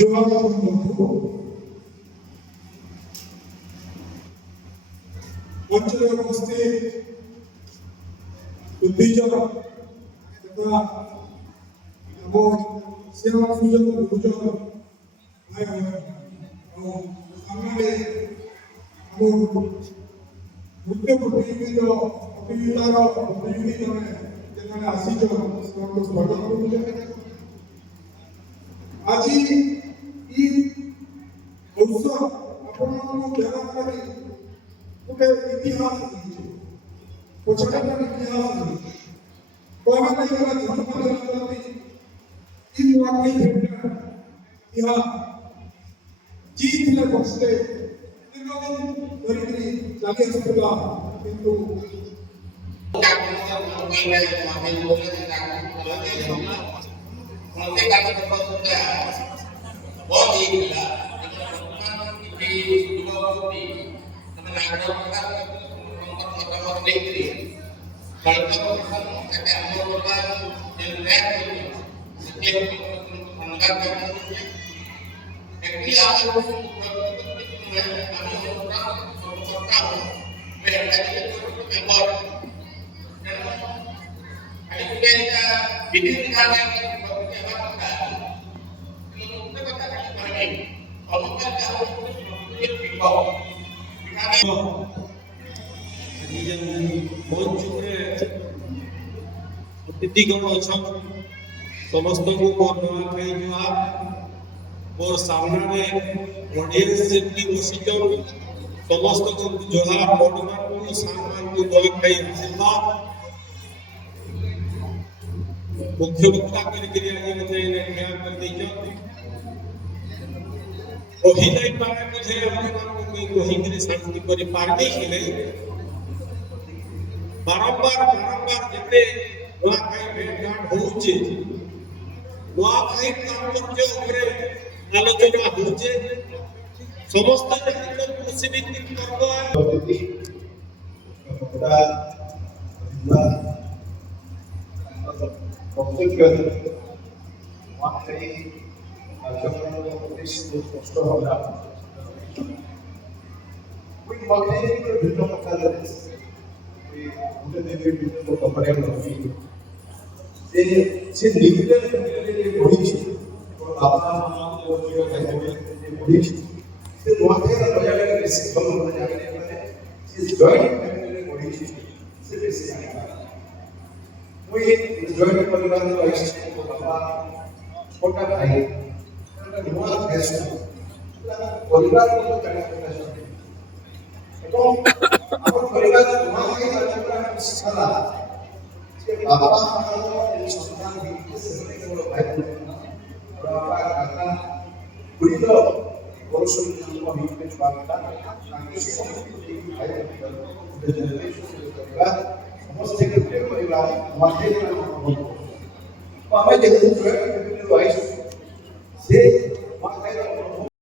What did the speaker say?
জোয়ার অঞ্চলে উপস্থিত উদ্দীজন তথা এবং সেবা সুযোগ গুরুজন ভাই এবং সামনে এবং মুখ্য ପ୍ରତିଯୋଗିତାର ପ୍ରତିଯୋଗୀମାନେ ଯେମାନେ ଆସିଛନ୍ ସେମାନଙ୍କୁ ସ୍ୱାଗତ କରୁଛେ। ଆଜି ଇ ଅବସର ଆପଣମାନଙ୍କୁ ଜ୍ଞାନ କରି ଗୋଟେ ଇତିହାସ ଦେଇଛେ, ପଛାଡ଼ର ଇତିହାସ ଦେଇଛେ। କହିବା ଲାଗିଗଲା ଧର୍ମପଦ ଅଛନ୍ତି ଇ ନୂଆଖାଇ ଭେଟ ଏହା ଜିଥିଲେ ବସିଲେ ଦୀର୍ଘଦିନ ଧରିକିରି ଚାଲି ଆସୁଥିଲା, କିନ୍ତୁ अतिथिगण अच्छा समस्त को नुआखाई जुहार और सामने ऑडियंस जितनी बसिचन समस्त को जुहार बड़मान को सामान को नुआखाई आशीर्वाद मुख्य वक्ता करके आज मुझे इन्हें ख्याल कर दीजिए वही नहीं पाए मुझे अपने को कोई कहीं के शांति पर पारने के लिए बारंबार जितने नुआखाई भेंटघाट होउचे नुआखाई तात्पर्य उपरे आलोचना होउचे समस्त जन कृषि भित्तिक पर्व से डिजिटल पढ़ी बाबा पढ़ी से नोटे बजाने के सिस्टम बजाने के से जॉइंट फैमिली पढ़ी से बेसी कोई जॉइंट परिवार में वाइस को बाबा छोटा भाई नोआ फेस परिवार को जाने का तो अपन परिवार नोआ भाई का शिक्षा बाबा हमारा संस्थान भी से को भाई और आपका पूरी तो वर्षों में भी पे स्वागत है भाई परिवार समस्त के परिवार हमारे हमें जब वाइस से